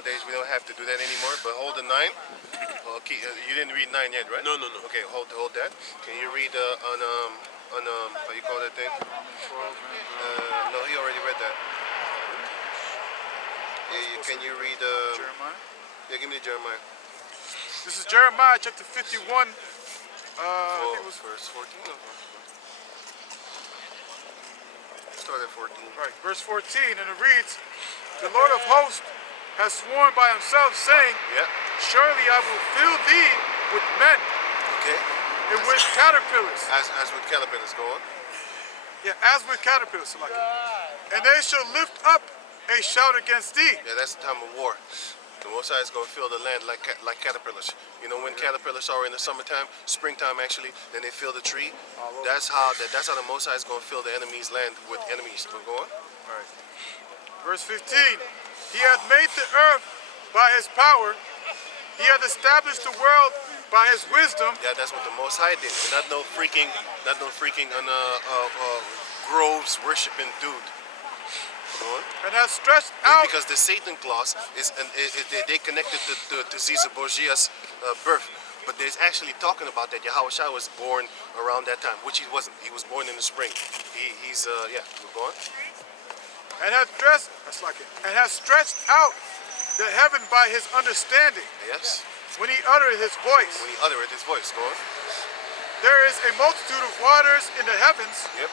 nowadays we don't have to do that anymore. But hold the 9. Okay, you didn't read 9 yet, right? No. Okay, hold that. Can you read on how you call that thing? No, he already read that. Yeah, can you read Jeremiah? Yeah, give me the Jeremiah. This is Jeremiah chapter 51. I think it was verse 14. Start at 14. right, verse 14, and it reads, "The Lord of hosts has sworn by himself, saying, Yeah. Surely I will fill thee with men Okay. and with caterpillars." As with caterpillars, go on. Yeah, as with caterpillars, like it. "And they shall lift up a shout against thee." Yeah, that's the time of war. The Most High is going to fill the land like caterpillars. You know when caterpillars are in the summertime, springtime actually, then they fill the tree. That's how the Most High is going to fill the enemy's land with enemies. But go on. Right. Verse 15, "He hath made the earth by his power. He hath established the world by his wisdom." Yeah, that's what the Most High did. Not no freaking groves worshiping dude. Go on. "And hath stretched out." Because the Satan clause is they connected to Caesar Borgia's birth, but there's actually talking about that Yahweh Shai was born around that time, which he wasn't. He was born in the spring. He's yeah. Go on. "And hath dressed," that's like it, "and hath stretched out the heaven by his understanding, Yes. when he uttered his voice. When he uttered his voice. Go on. There is a multitude of waters in the heavens." Yep.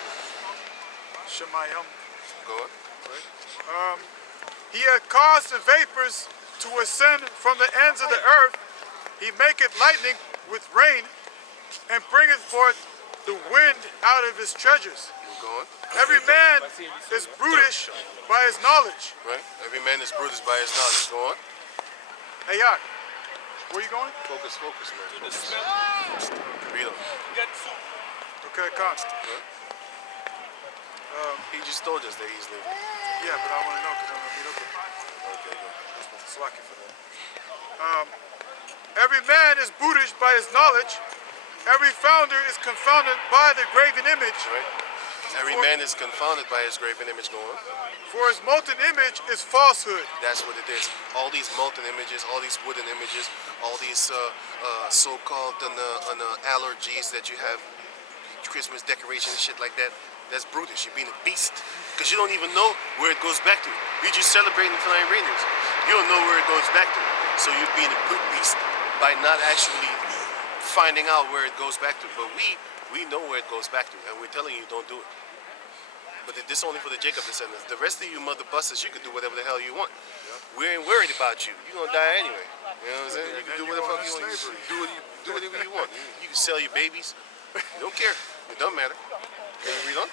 Shemayim. Go on. "He hath caused the vapors to ascend from the ends of the earth. He maketh lightning with rain, and bringeth forth the wind out of his treasures. Go on. Every man is brutish by his knowledge." Right. Every man is brutish by his knowledge. Go on. Hey, Yak, where you going? Focus, man. Focus. Read on. Okay, come. He just told us that he's leaving. Yeah, but I want to know because I'm going to meet up with him. Okay, go. Slacking for that. "Every man is brutish by his knowledge. Every founder is confounded by the graven image. Right. Every man is confounded by his graven image. Go on. For his molten image is falsehood." That's what it is. All these molten images, all these wooden images, all these so-called allergies that you have, Christmas decoration and shit like that. That's brutish. You're being a beast. Because you don't even know where it goes back to. You're just celebrating flying reindeers. You don't know where it goes back to. So you're being a good beast by not actually finding out where it goes back to. But we know where it goes back to, and we're telling you don't do it. But this only for the Jacob descendants. The rest of you mother busters, you can do whatever the hell you want. We ain't worried about you. You're gonna die anyway. You know what I'm saying? You can do whatever the fuck you want. Do whatever you want. You can sell your babies. You don't care. It don't matter. Can you read on?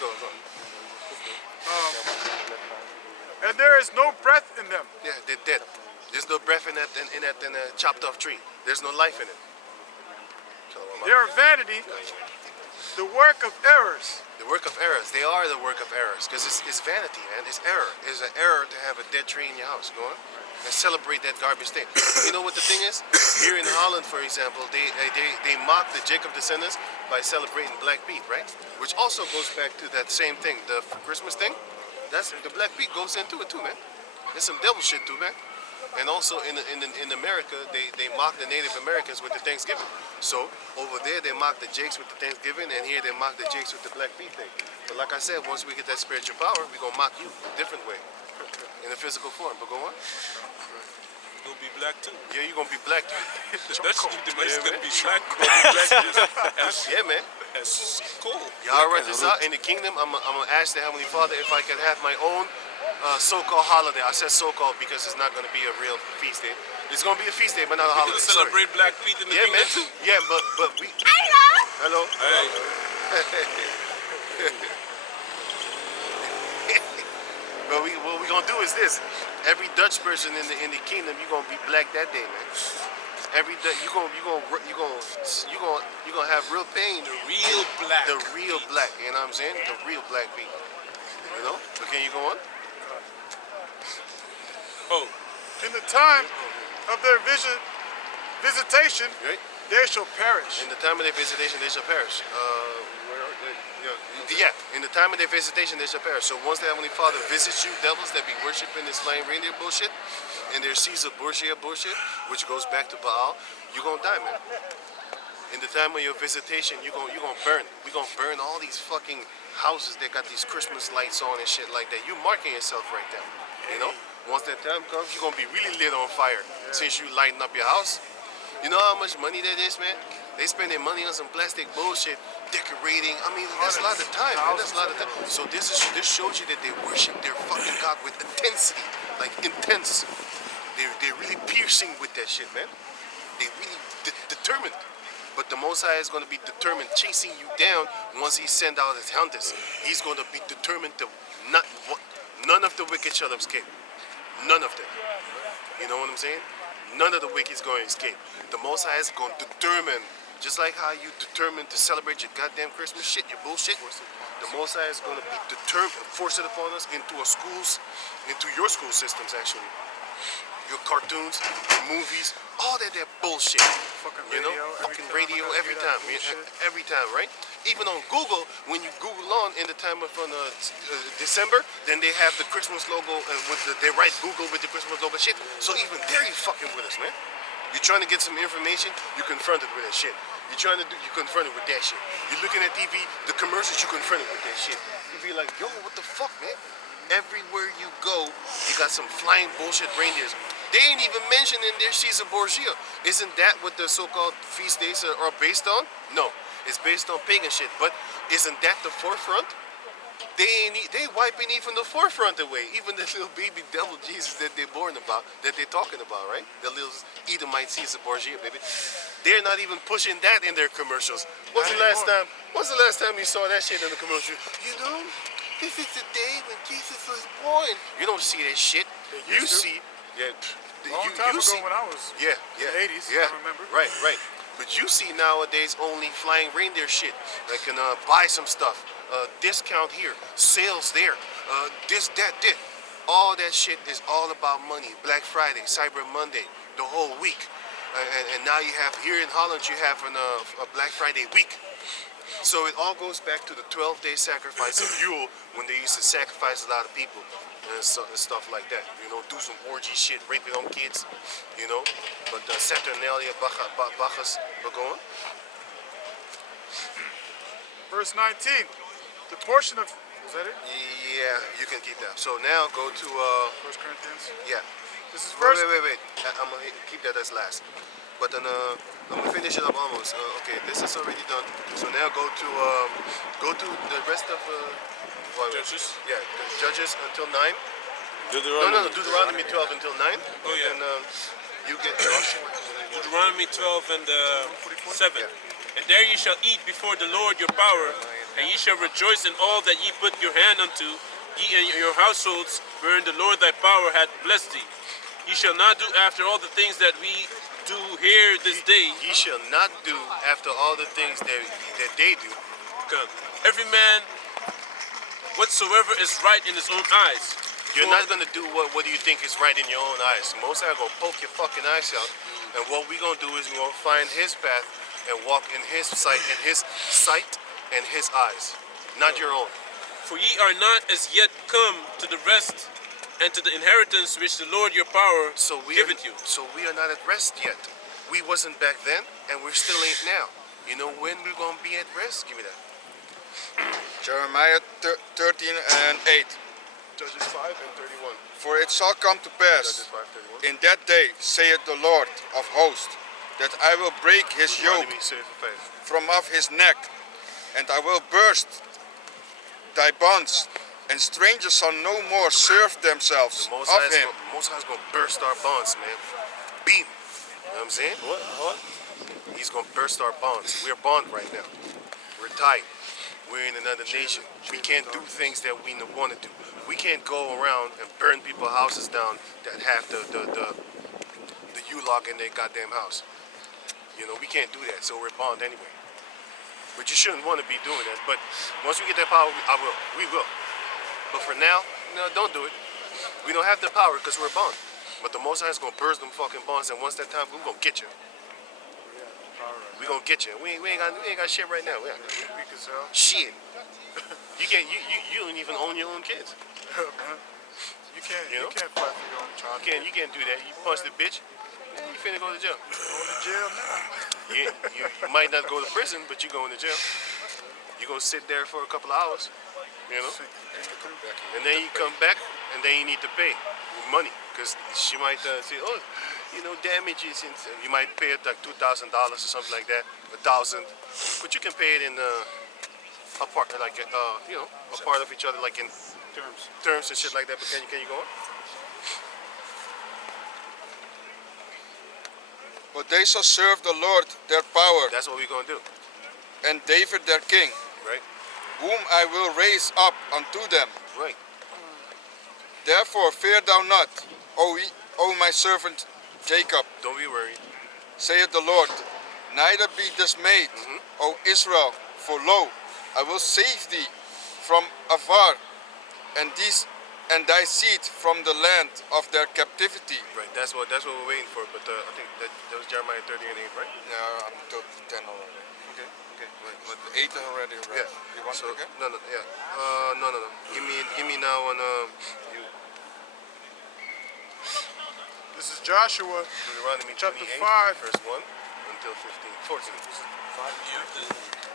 Go. "And there is no breath in them." Yeah, they're dead. There's no breath in that chopped off tree. There's no life in it. "They are vanity, the work of errors." The work of errors. They are the work of errors. Because it's vanity, man. It's error. It's an error to have a dead tree in your house. Go on. And celebrate that garbage thing. You know what the thing is? Here in Holland, for example, they mock the Jacob descendants by celebrating Black Pete, right? Which also goes back to that same thing, the Christmas thing. That's the Black Pete goes into it too, man. There's some devil shit too, man. And also in America, they mock the Native Americans with the Thanksgiving. So over there they mock the Jakes with the Thanksgiving, and here they mock the Jakes with the Black Pete thing. But like I said, once we get that spiritual power, we're gonna mock you a different way, in a physical form. But go on. You're gonna be black too. Yeah, you're gonna be black too. That's gonna be black. Yeah, man. That's cool. Y'all write this out in the kingdom. I'm gonna ask the Heavenly Father if I can have my own so-called holiday. I said so-called because it's not gonna be a real feast day. It's gonna be a feast day, but not a holiday. Celebrate Black Pete in the yeah, kingdom man. too. Yeah, but we. Hello. Hey. But what we gonna do is this: every Dutch person in the kingdom, you gonna be black that day, man. Every day you gonna have real pain. The real black. The real black. You know what I'm saying? The real black people. You know? So can you go on? Oh. "In the time of their visitation, Right? they shall perish." In the time of their visitation, they shall perish. Yeah, in the time of their visitation, they shall perish. So once the Heavenly Father visits you, devils that be worshiping this flying reindeer bullshit, and their Caesar Borgia bullshit, which goes back to Baal, you're gonna die, man. In the time of your visitation, you're gonna burn. We're gonna burn all these fucking houses that got these Christmas lights on and shit like that. You marking yourself right there. You know? Once that time comes, you're gonna be really lit on fire. Since you lighten up your house. You know how much money that is, man? They spend their money on some plastic bullshit, decorating. I mean, that's a lot of time, man. That's a lot of time. So this shows you that they worship their fucking God with intensity, like intense. They're really piercing with that shit, man. They really determined. But the Most High is going to be determined chasing you down once he send out his hunters. He's going to be determined to none of the wicked shall escape. None of them. You know what I'm saying? None of the wicked is going to escape. The Most High is going to determine, just like how you determined to celebrate your goddamn Christmas shit, your bullshit. The Most High is going to be determined, force it upon us into our schools, into your school systems actually. Your cartoons, your movies, all that bullshit. Fucking You know, radio, fucking every radio time I every gotta time, hear that bullshit. every time, right? Even on Google, when you Google on in the time of December, then they have the Christmas logo they write Google with the Christmas logo shit. So even there, you fucking with us, man. You're trying to get some information, you confront it with that shit. You confront it with that shit. You're looking at TV, the commercials, you confront it with that shit. You be like, yo, what the fuck, man? Everywhere you go, you got some flying bullshit reindeers. They ain't even mentioned in their Caesar Borgia. Isn't that what the so-called feast days are based on? No, it's based on pagan shit. But isn't that the forefront? They wiping even the forefront away. Even the little baby devil Jesus that they're talking about, right? The little Edomite Caesar Borgia, baby. They're not even pushing that in their commercials. When's the last time you saw that shit in the commercial? You know, this is the day when Jesus was born. You don't see that shit. You see, yeah. Long time ago see, when I was yeah, in the 80s, yeah, I remember. Right. But you see nowadays only flying reindeer shit. Like can buy some stuff, discount here, sales there, this, that. All that shit is all about money. Black Friday, Cyber Monday, the whole week. And now you have, here in Holland, you have a Black Friday week. So it all goes back to the 12-day sacrifice of Yule when they used to sacrifice a lot of people and stuff like that. You know, do some orgy shit, raping on kids, you know. But Saturnalia, Bacchus, begon. Verse 19. The portion of... Was that it? Yeah, you can keep that. So now go to, 1 Corinthians. yeah. This is Wait, verse... wait. I'm going to keep that as last. But then I'm going to finish it up almost. Okay, this is already done. So now go to the rest of... Judges? Yeah, the Judges until 9. Deuteronomy. No, Deuteronomy 12 until 9. Oh, yeah. And you get Joshua. Deuteronomy 12 and 7. Yeah. And there ye shall eat before the Lord your power, and ye shall rejoice in all that ye put your hand unto, ye and your households, wherein the Lord thy power hath blessed thee. Ye shall not do after all the things that we do here this day. Ye shall not do after all the things that they do. Come. Every man whatsoever is right in his own eyes. You're not gonna do what do you think is right in your own eyes. Most are gonna poke your fucking eyes out, and what we gonna do is we gonna find his path and walk in his sight, and his eyes, not your own. For ye are not as yet come to the rest and to the inheritance which the Lord your power giveth you. So we are not at rest yet. We wasn't back then, and we still ain't now. You know when we're gonna be at rest? Give me that. Jeremiah 13 and 8. Judges 5 and 31. For it shall come to pass Judges 5:31. in that day, saith the Lord of hosts, that I will break his yoke Deuteronomy 7:5. from off his neck, and I will burst thy bonds, and strangers shall no more serve themselves The of him. Most High's gonna burst our bonds, man. Beam. You know what I'm saying? What? He's gonna burst our bonds. We're bond right now. We're tied. We're in another nation. We can't do things that we want to do. We can't go around and burn people's houses down that have the U-log in their goddamn house. You know, we can't do that, so we're bond anyway. But you shouldn't want to be doing that. But once we get that power, we will. But for now, no, don't do it. We don't have the power because we're bond. But the Most High is gonna burst them fucking bonds, and once that time, we're gonna get you. We gonna get you. We ain't got shit right now. We can sell. Shit. You can't. You don't even own your own kids. Man. You can't. You You, know? can't fight for your own child. You can't do that. You punch the bitch, you finna go to jail. Going to jail now. You might not go to prison, but you going to jail. You're gonna sit there for a couple of hours, you know, and then you come back, and then you need to pay money because she might say, oh, you know, damages, and you might pay it like $2,000 or something like that, 1,000, but you can pay it in a part, like you know, a part of each other, like in terms and shit like that. But can you go on? But they shall serve the Lord their power, That's what we're gonna do, and David their king, right? whom I will raise up unto them. Right. Therefore fear thou not, O my servant Jacob, Don't be worried. saith the Lord. Neither be dismayed, O Israel, for lo, I will save thee from afar, and thy seed from the land of their captivity. Right. That's what we're waiting for. But I think that was Jeremiah 30 and 8, right? Yeah, I'm to 10 already. Okay. Okay. But 8 already read. Yeah. You want So it again? no. Yeah. No. Give me now on you This is Joshua Deuteronomy Chapter 28, 5. verse 1 until 15, 14. You have the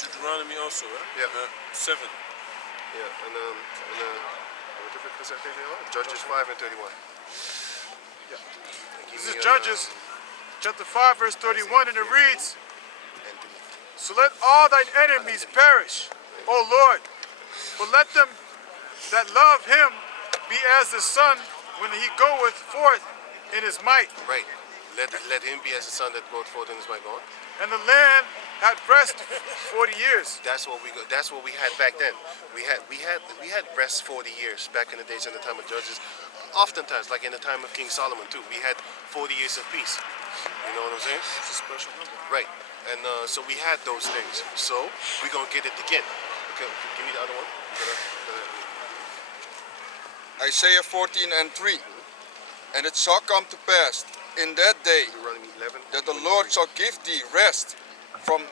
Deuteronomy also, right? Yeah. 7. Yeah. And what did it say there? Judges 5 and 31. Yeah. Give This me, is Judges chapter 5 verse 31, and it reads, so let all thine enemies perish, O Lord, but let them that love him be as the sun when he goeth forth in his might. Right. Let him be as the son that goeth forth in his might. Go on. And the land had rest 40 years. That's what we had back then. We had rest 40 years back in the days in the time of Judges. Oftentimes, like in the time of King Solomon too, we had 40 years of peace. You know what I'm saying? It's a special number. Right. And so we had those things. So we're gonna get it again. Okay, give me the other one. Isaiah 14 and 3. And it shall come to pass in that day Deuteronomy 11. that the Lord shall give thee rest from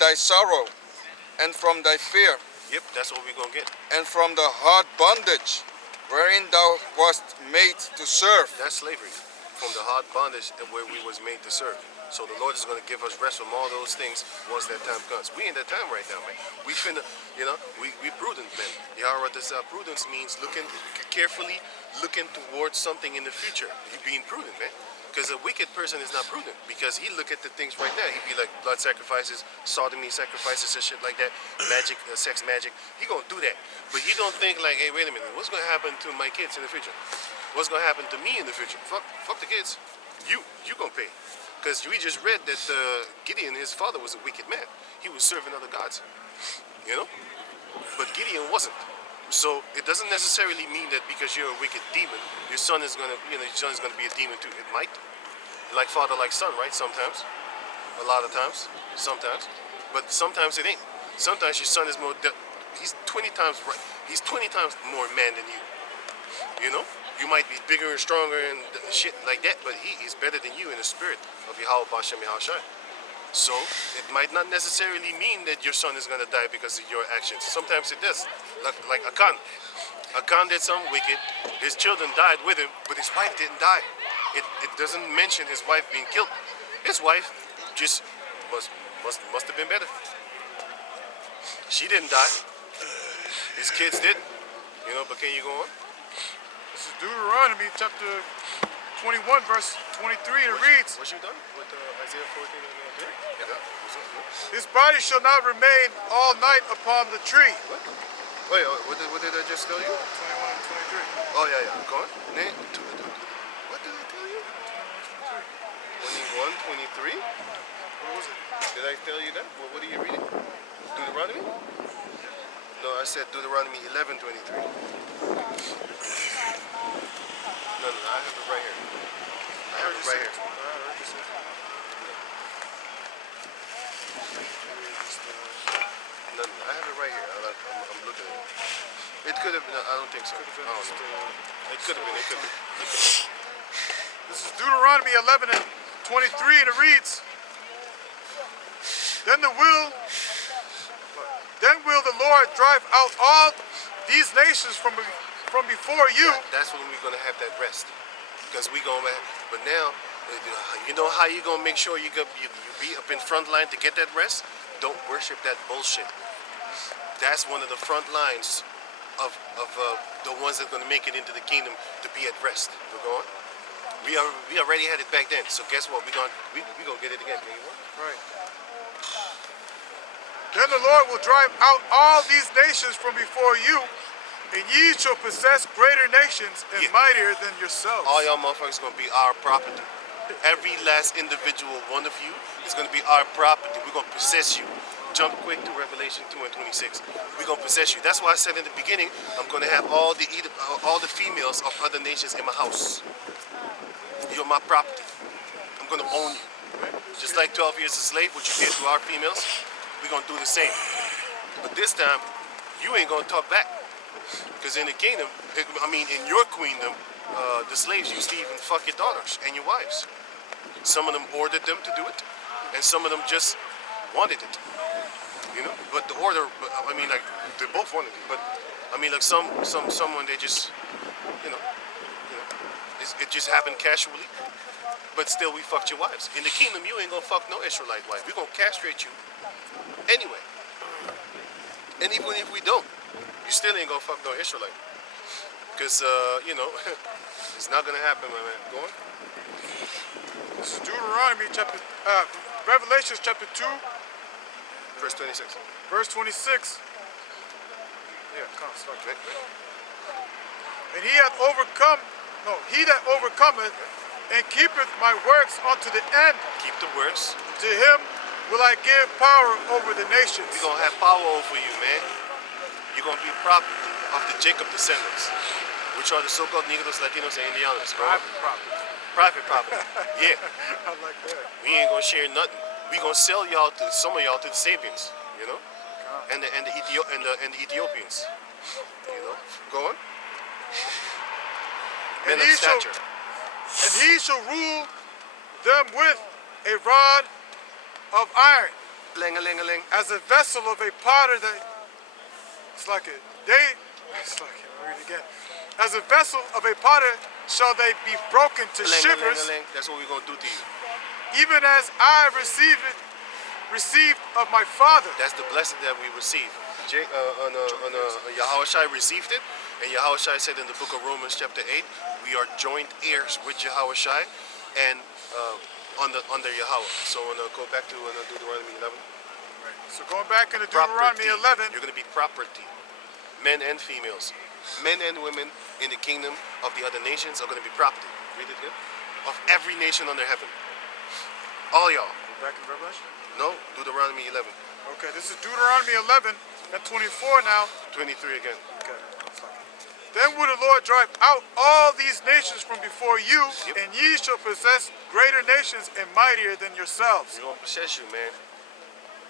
thy sorrow and from thy fear Yep, that's what we're gonna get. and from the hard bondage wherein thou wast made to serve. That's slavery. From the hard bondage and where we was made to serve. So the Lord is going to give us rest from all those things once that time comes. We in that time right now, man. We finna, you know, we prudent, man. Yahweh, this prudence means looking carefully, looking towards something in the future. You being prudent, man. Because a wicked person is not prudent. Because he look at the things right now. He'd be like blood sacrifices, sodomy sacrifices and shit like that, magic, sex magic. He gonna do that. But he don't think like, hey, wait a minute, what's gonna happen to my kids in the future? What's gonna happen to me in the future? Fuck the kids. You gonna pay. Because we just read that Gideon, his father, was a wicked man. He was serving other gods, you know? But Gideon wasn't. So it doesn't necessarily mean that because you're a wicked demon, your son is gonna, your son is gonna be a demon too. It might. Like father, like son, right? Sometimes. A lot of times. Sometimes. But sometimes it ain't. Sometimes your son is more, he's 20 times right. He's 20 times more man than you. You know? You might be bigger and stronger and shit like that, but he is better than you in the spirit of Yahweh Bashem Yahushai. So it might not necessarily mean that your son is going to die because of your actions. Sometimes it does. Like Akan. Akan did something wicked. His children died with him, but his wife didn't die. It doesn't mention his wife being killed. His wife just must have been better. She didn't die. His kids did. You know, but can you go on? This is Deuteronomy chapter 21 verse 23, and it reads, Was you done with Isaiah 14 and 3? Yeah. his body shall not remain all night upon the tree. What? Wait, what did I just tell you? 21 and 23. Oh, yeah. Go on. What did I tell you? 21, 23? What was it? Did I tell you that? Well, what are you reading? Deuteronomy? No, I said Deuteronomy 11, 23. No, I have it right here. I have it right here. No, I have it right here. I'm looking at it. It could have been. I don't think so. I don't know. It could have been. It could have been. This is Deuteronomy 11 and 23, and it reads, Then Then will the Lord drive out all these nations from before you. That's when we're gonna have that rest, because we gonna. But now, you know how you gonna make sure you be up in front line to get that rest? Don't worship that bullshit. That's one of the front lines of the ones that are gonna make it into the kingdom to be at rest. We're going. We already had it back then. So guess what? We gonna get it again. Right. Then the Lord will drive out all these nations from before you, and ye shall possess greater nations and Yeah. mightier than yourselves. All y'all motherfuckers gonna be our property. Every last individual one of you is gonna be our property. We're gonna possess you. Jump quick to Revelation 2 and 26. We're gonna possess you. That's why I said in the beginning, I'm gonna have all the females of other nations in my house. You're my property. I'm gonna own you. Just like 12 years a slave, what you did to our females, we're gonna do the same. But this time, you ain't gonna talk back. Because in the kingdom, in your queendom, the slaves used to even fuck your daughters and your wives. Some of them ordered them to do it, and some of them just wanted it. You know, but the order, like they both wanted it. But like someone they just, it just happened casually. But still, we fucked your wives. In the kingdom, you ain't gonna fuck no Israelite wife. We're gonna castrate you anyway. And even if we don't, you still ain't gonna fuck no Israelite. Because, it's not gonna happen, my man. Go on. This is Revelation chapter 2, Verse 26. verse 26. Yeah, come, start. Right. And he that overcometh and keepeth my works unto the end, Keep the works. to him will I give power over the nations. We're gonna have power over you, man. You're gonna be property of the Jacob descendants, which are the so-called Negros, Latinos, and Indianos, bro. Private property. Yeah. I like that. We ain't gonna share nothing. We gonna sell some of y'all to the Sabians, and the Ethiopians, Go on. Men And of he shall stature. And he shall rule them with a rod of iron, Ling-a-ling-a-ling. as a vessel of a potter that let me read it again. As a vessel of a potter shall they be broken to shivers, Ling-a-ling-a-ling. That's what we're gonna do to you. even as I received of my Father. That's the blessing that we receive. Yahushua received it, and Yahushua said in the book of Romans chapter 8, we are joint heirs with Yahushua and under Yahweh. So go back to Deuteronomy 11. So going back into Deuteronomy 11, You're going to be property. Men and females. Men and women in the kingdom of the other nations are going to be property. Read it again. Of every nation under heaven. All y'all. back in Revelation. No, Deuteronomy 11. Okay, this is Deuteronomy 11 and 24 now. 23 again. Okay. Then will the Lord drive out all these nations from before you, Yep. and ye shall possess greater nations and mightier than yourselves. We're going to possess you, man.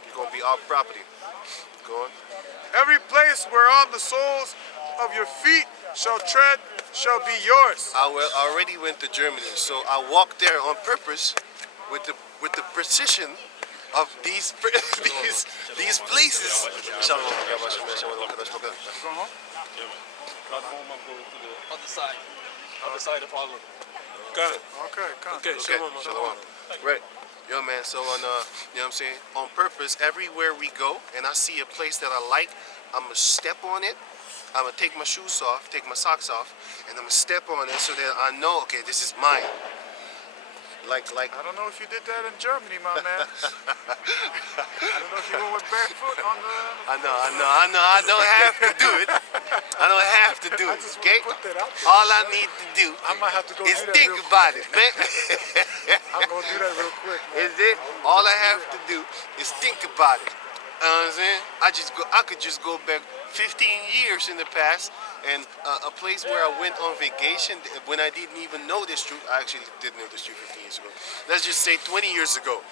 You're going to be our property. Go on. Every place whereon the soles of your feet shall tread shall be yours. I already went to Germany, so I walked there on purpose with the precision of these places. Shalom. Go home? Other side of Harlem. God. Okay, come. Okay, Okay, shalom. shalom. Right. Yo, man, so you know what I'm saying? On purpose, everywhere we go and I see a place that I like, I'm going to step on it. I'm going to take my shoes off, take my socks off, and I'm going to step on it so that I know, okay, this is mine. Like, I don't know if you did that in Germany, my man. I don't know if you went with barefoot on the... I know. I don't have to do it. I don't have to do I it, just okay? want to put that out there. All I need to do I might have to go is do that think real about it, man. I'm going to do that real quick, man. Is it? All I have to do is think about it. You know what I'm saying? I could just go back 15 years in the past and a place where I went on vacation when I didn't even know this truth. I actually did know this truth 15 years ago. Let's just say 20 years ago.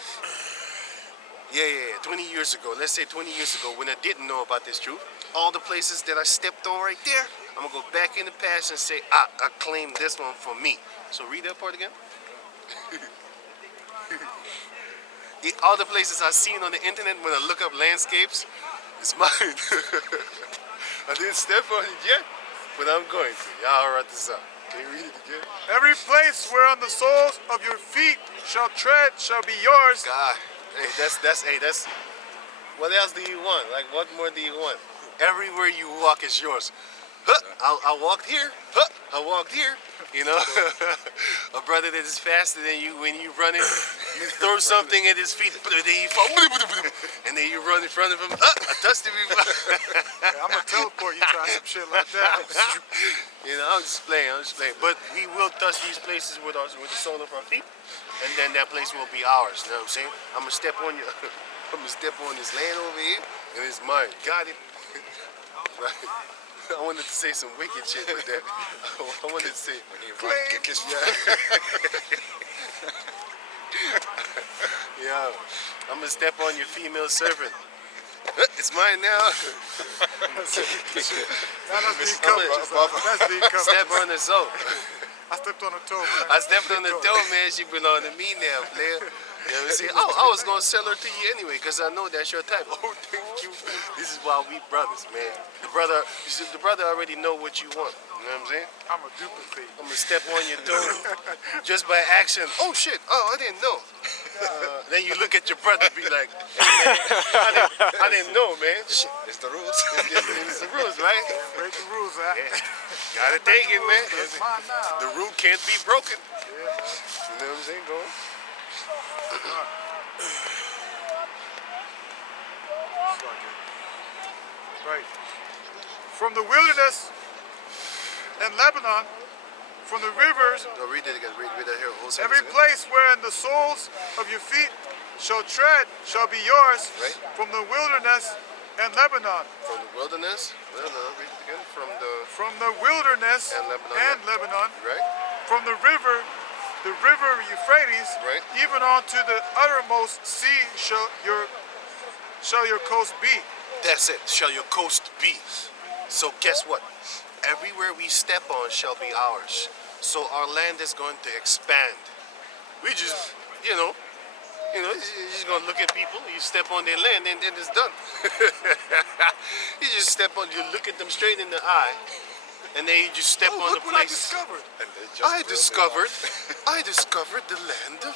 Yeah, 20 years ago. Let's say 20 years ago when I didn't know about this truth. All the places that I stepped on right there, I'm going to go back in the past and say, I claim this one for me. So read that part again. All the places I've seen on the internet when I look up landscapes, It's mine. I didn't step on it yet, but I'm going to. Y'all write this up. Can you read it again? Every place whereon the soles of your feet shall tread shall be yours. God, hey, that's. What else do you want? Like, what more do you want? Everywhere you walk is yours. Huh, I walked here. Huh, I walked here. You know, a brother that is faster than you when you run it, you throw something at his feet, then he fall, and then you run in front of him. I touched him before. Hey, I'm gonna teleport you try some shit like that. You know, I'm just playing. But we will touch these places with the sole of our feet, and then that place will be ours. You know what I'm saying? I'm gonna step on you. I'm gonna step on this land over here, and it's mine. Got it? Right. I wanted to say some wicked shit with that. I wanted to say, When he run, kick his foot. yeah, I'm gonna step on your female servant. It's mine now. That's being covered. That's being covered. Step on the soul. I stepped on a toe, man. I stepped on the toe, man. She belong to me now, player. You know what I'm saying? Oh, I was gonna sell her to you anyway, because I know that's your type. Oh, thank you. This is why we brothers, man. The brother already know what you want. You know what I'm saying? I'm a duplicate. I'm gonna step on your toe just by action. Oh shit! Oh, I didn't know. Then you look at your brother, be like, hey, man, I didn't know, man. Shit, It's the rules. it's the rules, right? Break the rules, huh? Yeah. Gotta take it, man. It's mine now. The rule can't be broken. Yeah, man. You know what I'm saying? Go on. It's like it. Right. From the wilderness and Lebanon, from the rivers, No, read it again. Read that here. Whole every sentence again. place wherein the soles of your feet shall tread shall be yours. Right. From the wilderness and Lebanon. From the wilderness. Well, no, read it again. From the wilderness And Lebanon, and right. Lebanon. Right. From the river Euphrates, Right. even unto the uttermost sea shall your coast be. That's it. Shall your coast be? So guess what? Everywhere we step on shall be ours. So our land is going to expand. We just, you're just gonna look at people. You step on their land, and then it's done. You just step on. You look at them straight in the eye, and then you just step on the Look what I place. discovered. And they just I discovered the land of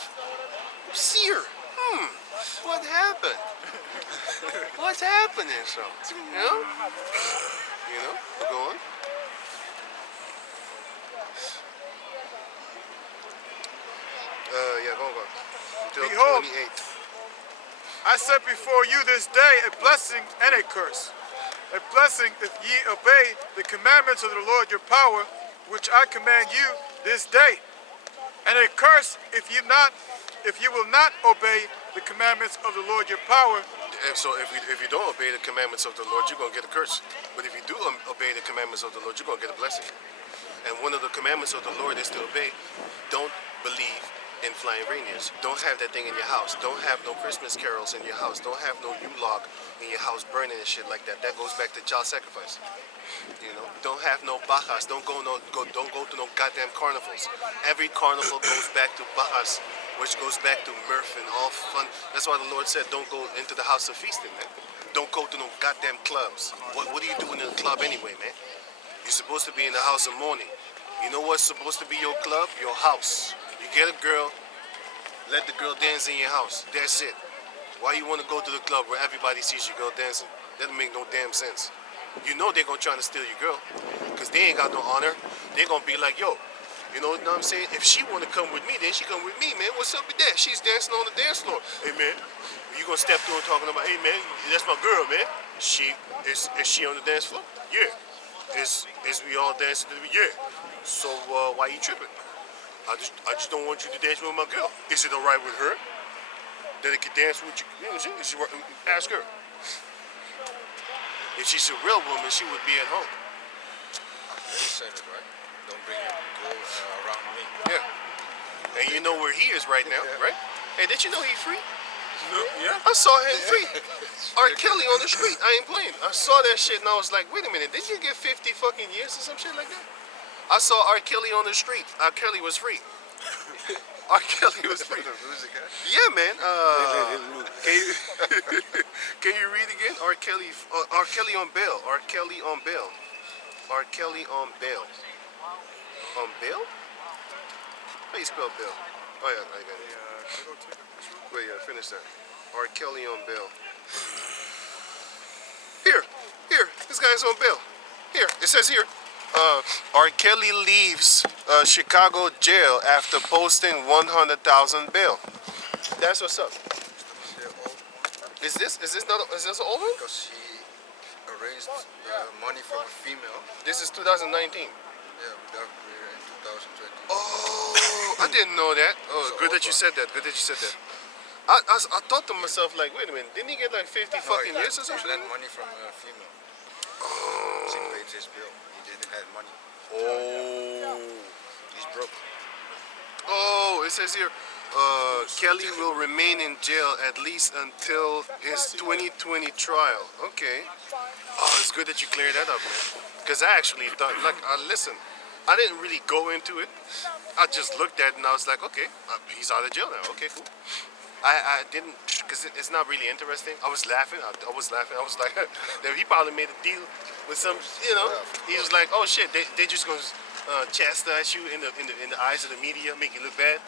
Seir. What happened? What's happening, so? Go on. Yeah, go on. Until Behold. 28. I set before you this day a blessing and a curse. A blessing if ye obey the commandments of the Lord your power, which I command you this day. And a curse if you will not obey the commandments of the Lord your power. And so if you don't obey the commandments of the Lord, you're going to get a curse. But if you do obey the commandments of the Lord, you're going to get a blessing. And one of the commandments of the Lord is to obey. Don't believe in flying reindeers. Don't have that thing in your house. Don't have no Christmas carols in your house. Don't have no U-log in your house burning and shit like that. That goes back to child sacrifice. Don't have no bajas. Don't go to no goddamn carnivals. Every carnival goes back to bajas, which goes back to mirth and all fun. That's why the Lord said, don't go into the house of feasting, man. Don't go to no goddamn clubs. What are you doing in a club anyway, man? You're supposed to be in the house of mourning. You know what's supposed to be your club? Your house. You get a girl, let the girl dance in your house. That's it. Why you want to go to the club where everybody sees your girl dancing? That don't make no damn sense. You know they're going to try to steal your girl because they ain't got no honor. They're going to be like, yo, you know what I'm saying? If she want to come with me, then she come with me, man. What's up with that? She's dancing on the dance floor. Hey, man, you going to step through and talking about, hey, man, that's my girl, man. Is she on the dance floor? Yeah. Is we all dancing? Yeah. So why you tripping? I just don't want you to dance with my girl. Is it all right with her? That it can dance with you? You know what I'm saying? Ask her. If she's a real woman, she would be at home. They said it, right? Don't bring your girl around me. Yeah. And you know where he is right now, right? Hey, did you know he's free? No, yeah. I saw him free. R. Kelly on the street. I ain't playing. I saw that shit and I was like, wait a minute, did you get 50 fucking years or some shit like that? I saw R. Kelly on the street. R. Kelly was free. R. Kelly was pretty. Yeah, man. Can you can you read again? R. Kelly on bail. R. Kelly on bail. R. Kelly on bail. On bail? How you spell bail? Oh yeah, I got it. Wait, yeah, finish that. R. Kelly on bail. Here, this guy's on bail. Here, it says here. R. Kelly leaves Chicago jail after posting 100,000 bail. That's what's up. Is this an old one? Because he arranged money from a female. This is 2019. Yeah, without career in 2020. Oh, I didn't know that. Oh, good that you said that. Good that you said that. I thought to myself, like, wait a minute, didn't he get like 50 fucking years or something? He lent money from a female. She paid his bill. He didn't have money. Oh. He's broke. Oh, it says here, Kelly will remain in jail at least until his 2020 trial. Okay. Oh, it's good that you cleared that up, man. Because I actually thought, like, listen, I didn't really go into it. I just looked at it and I was like, okay, he's out of jail now. Okay, cool. I didn't, because it's not really interesting. I was laughing. I was like, he probably made a deal with some, you know. He was like, oh shit, they just gonna chastise you in the eyes of the media, make you look bad,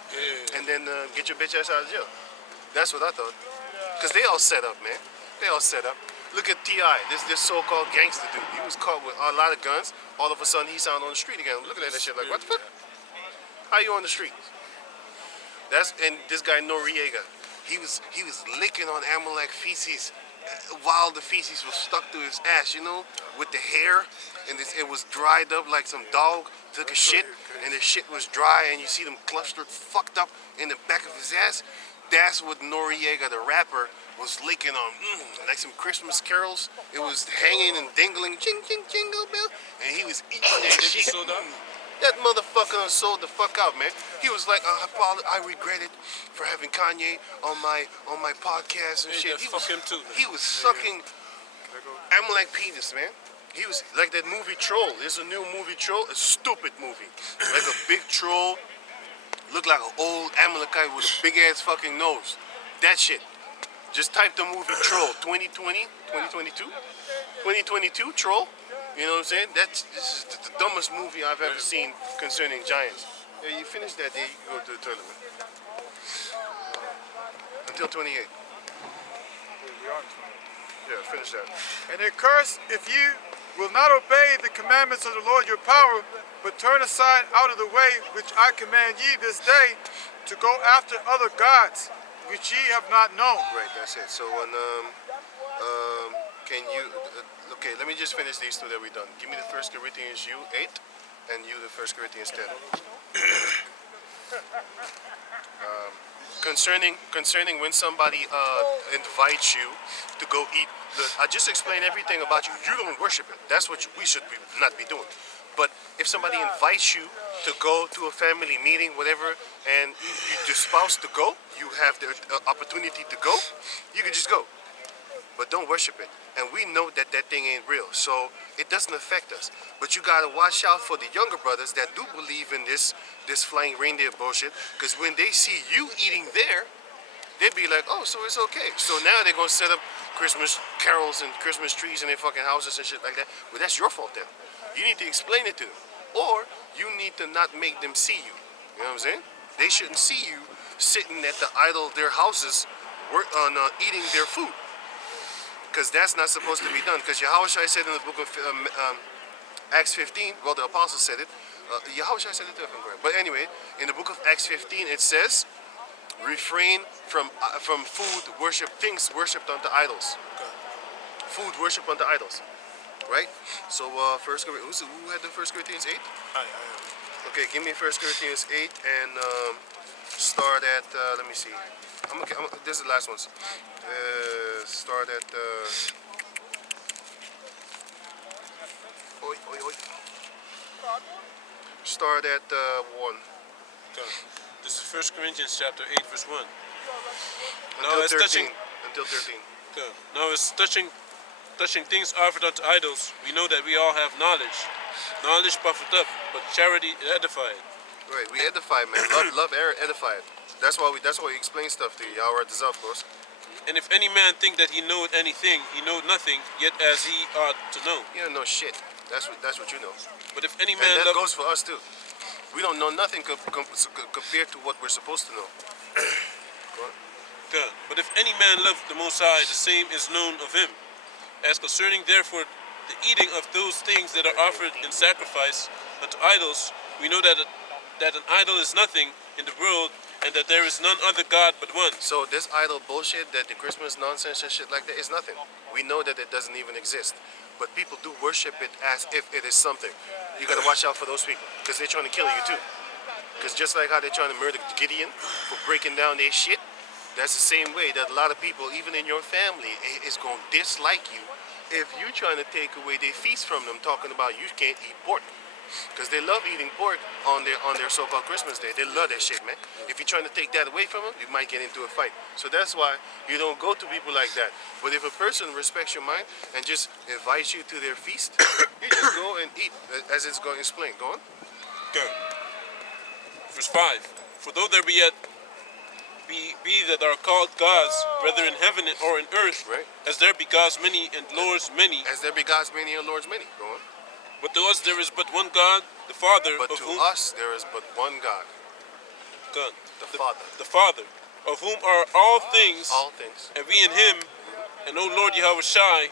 and then get your bitch ass out of jail. That's what I thought. Because they all set up, man. They all set up. Look at T.I., this so-called gangster dude. He was caught with a lot of guns. All of a sudden, he's out on the street again. Looking at that shit like, what the fuck? How you on the street? And this guy Noriega. He was licking on Amalek feces while the feces was stuck to his ass, you know, with the hair, and it was dried up like some dog took a shit, and the shit was dry, and you see them clustered, fucked up in the back of his ass. That's what Noriega, the rapper, was licking on, like some Christmas carols. It was hanging and dingling, ching ching jingle bell, and he was eating that shit. That motherfucker done sold the fuck out, man. He was like, I regret it for having Kanye on my podcast and shit. He was sucking Amalek penis, man. He was like that movie Troll. There's a new movie Troll, a stupid movie. Like a big troll, looked like an old Amalekite with a big ass fucking nose. That shit. Just type the movie Troll 2020, 2022, 2022 Troll. You know what I'm saying? This is the dumbest movie I've ever seen concerning giants. Yeah, you finish that day, you can go to the tournament. Until 28. Yeah, finish that. And it curse if you will not obey the commandments of the Lord your power, but turn aside out of the way which I command ye this day, to go after other gods, which ye have not known. Right, that's it. So, can you... okay, let me just finish these two that we done. Give me the 1 Corinthians 8, and you the 1 Corinthians 10. Concerning when somebody invites you to go eat. Look, I just explained everything about you. You don't worship it. That's what we should not be doing. But if somebody invites you to go to a family meeting, whatever, and your spouse to go, you have the opportunity to go, you can just go. But don't worship it. And we know that thing ain't real, so it doesn't affect us. But you gotta watch out for the younger brothers that do believe in this flying reindeer bullshit, because when they see you eating there, they'd be like, oh, so it's okay. So now they're gonna set up Christmas carols and Christmas trees in their fucking houses and shit like that. Well, that's your fault then. You need to explain it to them. Or you need to not make them see you. You know what I'm saying? They shouldn't see you sitting at the idol of their houses eating their food. Because that's not supposed to be done. Because Yahushua said in the book of Acts 15, well, the apostle said it. Yahushua said it too, if I'm correct. But anyway, in the book of Acts 15, it says, refrain from food worship, things worshipped unto idols. Food worship unto idols. Right? So, who had the 1 Corinthians 8? I Okay, give me 1 Corinthians 8 and start at, let me see. This is the last ones. Start at, start at 1. Okay. This is 1 Corinthians chapter 8, verse 1. Until 13. Until 13. Okay. Now it's touching things offered unto idols. We know that we all have knowledge. Knowledge puffeth up, but charity edifieth. Right, we edify, man. Love, edify it. That's why we explain stuff to you. Yahweh the of course. And if any man think that he knoweth anything, he knoweth nothing, yet as he ought to know. You don't know shit. That's what you know. But if any And man that love, goes for us too. We don't know nothing compared to what we're supposed to know. Go on. God. But if any man love the Most High, the same is known of him. As concerning therefore the eating of those things that are offered in sacrifice unto idols, we know that an idol is nothing in the world, and that there is none other God but one. So this idol bullshit, that the Christmas nonsense and shit like that is nothing. We know that it doesn't even exist. But people do worship it as if it is something. You gotta watch out for those people, because they're trying to kill you too. Because just like how they're trying to murder Gideon for breaking down their shit, that's the same way that a lot of people, even in your family, is going to dislike you if you're trying to take away their feast from them, talking about you can't eat pork. Because they love eating pork on their so-called Christmas day. They love that shit, man. If you're trying to take that away from them, you might get into a fight. So that's why you don't go to people like that. But if a person respects your mind and just invites you to their feast, you just go and eat, as it's going to explain. Go on. Okay. Verse 5. For though there be yet be that are called gods, whether in heaven or in earth, Right. as there be gods many and lords many, As there be gods many and lords many. Go on. but to us there is but one God, the Father, But of to whom us there is but one God, God, the Father. the Father, of whom are all things, All things. and we in him, and O Lord Yahweh Shai,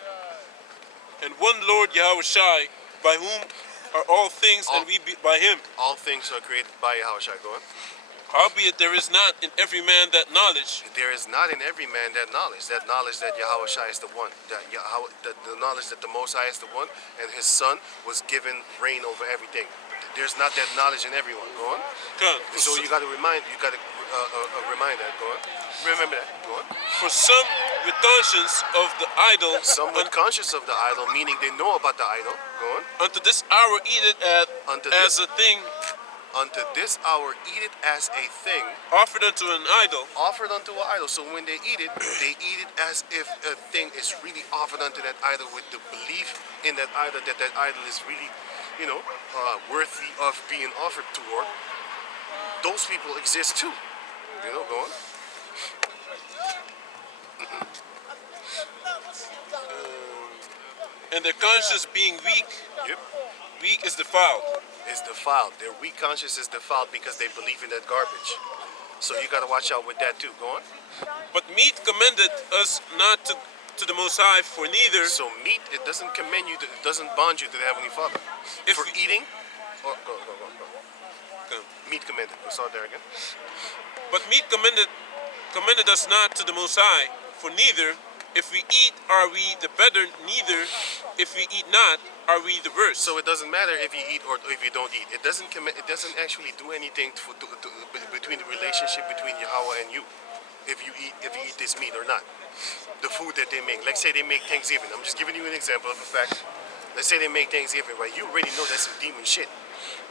and one Lord Yahweh Shai, by whom are all things, and we be by him. All things are created by Yahweh. Go on. Howbeit there is not in every man that knowledge, There is not in every man that knowledge that Yahweh Shai is the one, the knowledge that the Most High is the one, and His Son was given reign over everything. There's not that knowledge in everyone. Go on. God, So you got to remind that. Go on. Remember that. Go on. for some with conscience of the idol, Somewhat conscious of the idol, meaning they know about the idol. Go on. unto this hour eat it Unto as this- a thing Unto this hour eat it as a thing offered unto an idol, offered unto an idol. So when they eat it as if a thing is really offered unto that idol, with the belief in that idol, that idol is really, worthy of being offered toward. Those people exist too. Go on. and their conscience being weak, Yep. weak is defiled. Is defiled. Their weak conscience is defiled because they believe in that garbage. So you gotta watch out with that too. Go on. But meat commendeth us not to the Most High, for neither So meat, it doesn't commend you, it doesn't bond you to the Heavenly Father. If For we- eating, go. Go. Meat commended. We'll start there again. But meat commended us not to the Most High, for neither if we eat are we the better, neither if we eat not are we the worse. So it doesn't matter if you eat or if you don't eat. It doesn't actually do anything between the relationship between Yahweh and you. If you eat this meat or not. The food that they make. Like say they make Thanksgiving. I'm just giving you an example of a fact. Let's say they make Thanksgiving, right? You already know that's some demon shit.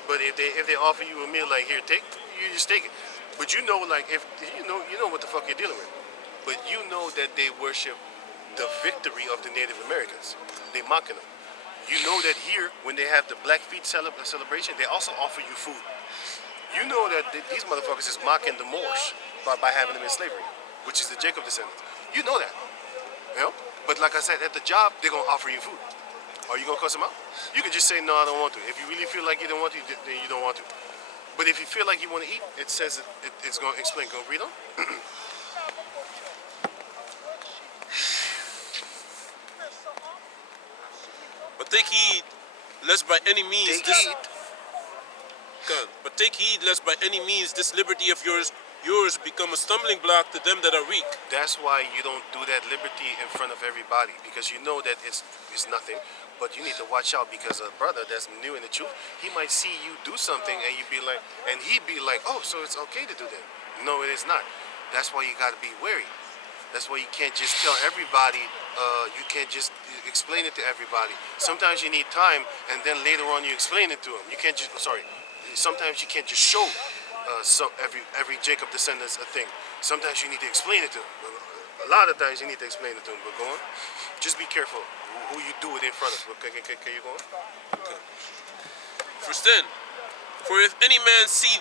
But if they offer you a meal like here, take, you just take it. But you know, like if you know what the fuck you're dealing with. But you know that they worship the victory of the Native Americans. They mocking them. You know that here, when they have the Blackfeet celebration, they also offer you food. You know that these motherfuckers is mocking the Moors by having them in slavery, which is the Jacob descendants. You know that. But like I said, at the job, they're gonna offer you food. Are you gonna cuss them out? You can just say no, I don't want to. If you really feel like you don't want to, then you don't want to. But if you feel like you want to eat, it says it's gonna explain. Go read on. But take heed, lest by any means Take this heed. God, but take heed lest by any means this liberty of yours become a stumbling block to them that are weak. That's why you don't do that liberty in front of everybody, because you know that it's nothing. But you need to watch out, because a brother that's new in the truth, he might see you do something and you be like, and he'd be like, oh, so it's okay to do that. No, it is not. That's why you got to be wary. That's why you can't just tell everybody. You can't just explain it to everybody. Sometimes you need time, and then later on you explain it to them. You can't just. Sometimes you can't just show every Jacob descendants a thing. Sometimes you need to explain it to them. A lot of times you need to explain it to them. But go on. Just be careful who you do it in front of. Can you go on? Verse 10. For if any man see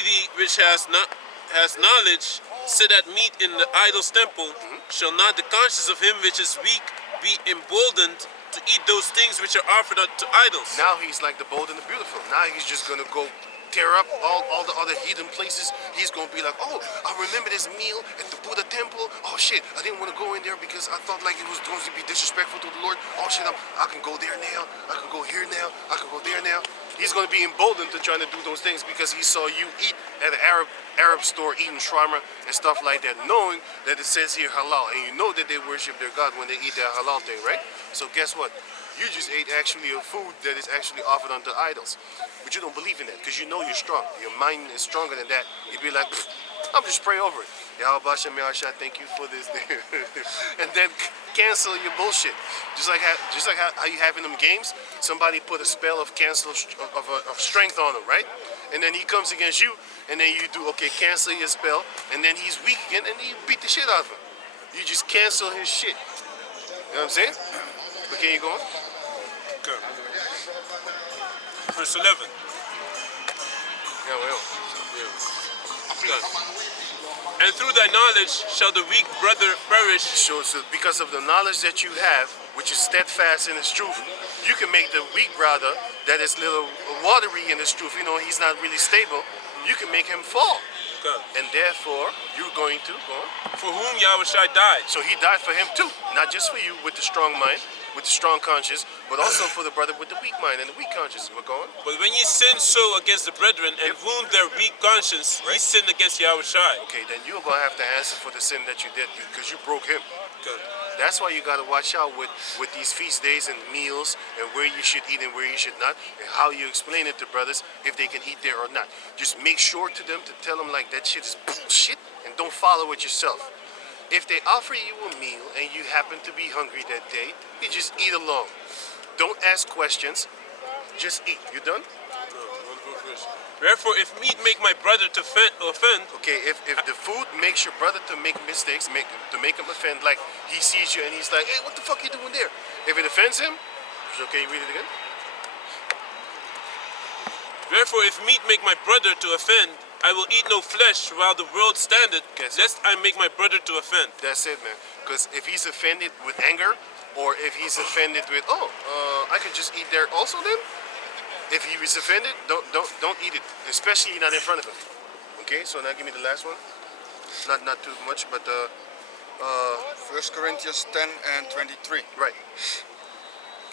thee which has knowledge sit at meat in the idol's temple, shall not the conscience of him which is weak be emboldened to eat those things which are offered unto idols? Now he's like the bold and the beautiful. Now he's just gonna go tear up all the other heathen places. He's gonna be like, oh, I remember this meal at the Buddha temple. Oh shit, I didn't want to go in there because I thought like it was going to be disrespectful to the Lord. Oh shit, I can go there now. I can go here now. I can go there now. He's gonna be emboldened to trying to do those things because he saw you eat at an Arab store eating shawarma and stuff like that, knowing that it says here halal, and you know that they worship their God when they eat that halal thing, right? So guess what? You just ate actually a food that is actually offered unto idols. But you don't believe in that because you know you're strong. Your mind is stronger than that. You'd be like, I'm just pray over it. Yahweh Bashem Yahshua, thank you for this. And then cancel your bullshit. Just like how you have in them games, somebody put a spell of cancel of strength on him, right? And then he comes against you, and then you do, okay, cancel your spell, and then he's weak again, and you beat the shit out of him. You just cancel his shit. You know what I'm saying? Okay, you going? Okay. Verse 11. Yeah, well. Done. And through thy knowledge shall the weak brother perish. So because of the knowledge that you have, which is steadfast in his truth, you can make the weak brother that is little watery in his truth, you know, he's not really stable, you can make him fall. Okay. And therefore, you're going to go on. For whom Yahushua died. So he died for him too, not just for you with the strong mind, with the strong conscience, but also for the brother with the weak mind and the weak conscience. We're going. But when ye sin so against the brethren and wound their weak conscience, ye sin against Yahushua. Okay, then you're going to have to answer for the sin that you did because you broke him. Okay. That's why you got to watch out with these feast days and meals and where you should eat and where you should not, and how you explain it to brothers if they can eat there or not. Just make sure to them to tell them like that shit is bullshit and don't follow it yourself. If they offer you a meal and you happen to be hungry that day, you just eat along. Don't ask questions, just eat. You done? Wherefore, if meat make my brother to offend, Okay, if the food makes your brother to make mistakes, to make him offend, like he sees you and he's like, hey, what the fuck you doing there? If it offends him, okay, you read it again? wherefore, if meat make my brother to offend, I will eat no flesh while the world standeth, Guess lest I make my brother to offend. That's it, man. Because if he's offended with anger, or if he's offended with, I could just eat there also then? If he was offended, don't eat it, especially not in front of him. Okay, so now give me the last one. Not too much, but 1 Corinthians 10 and 23. right.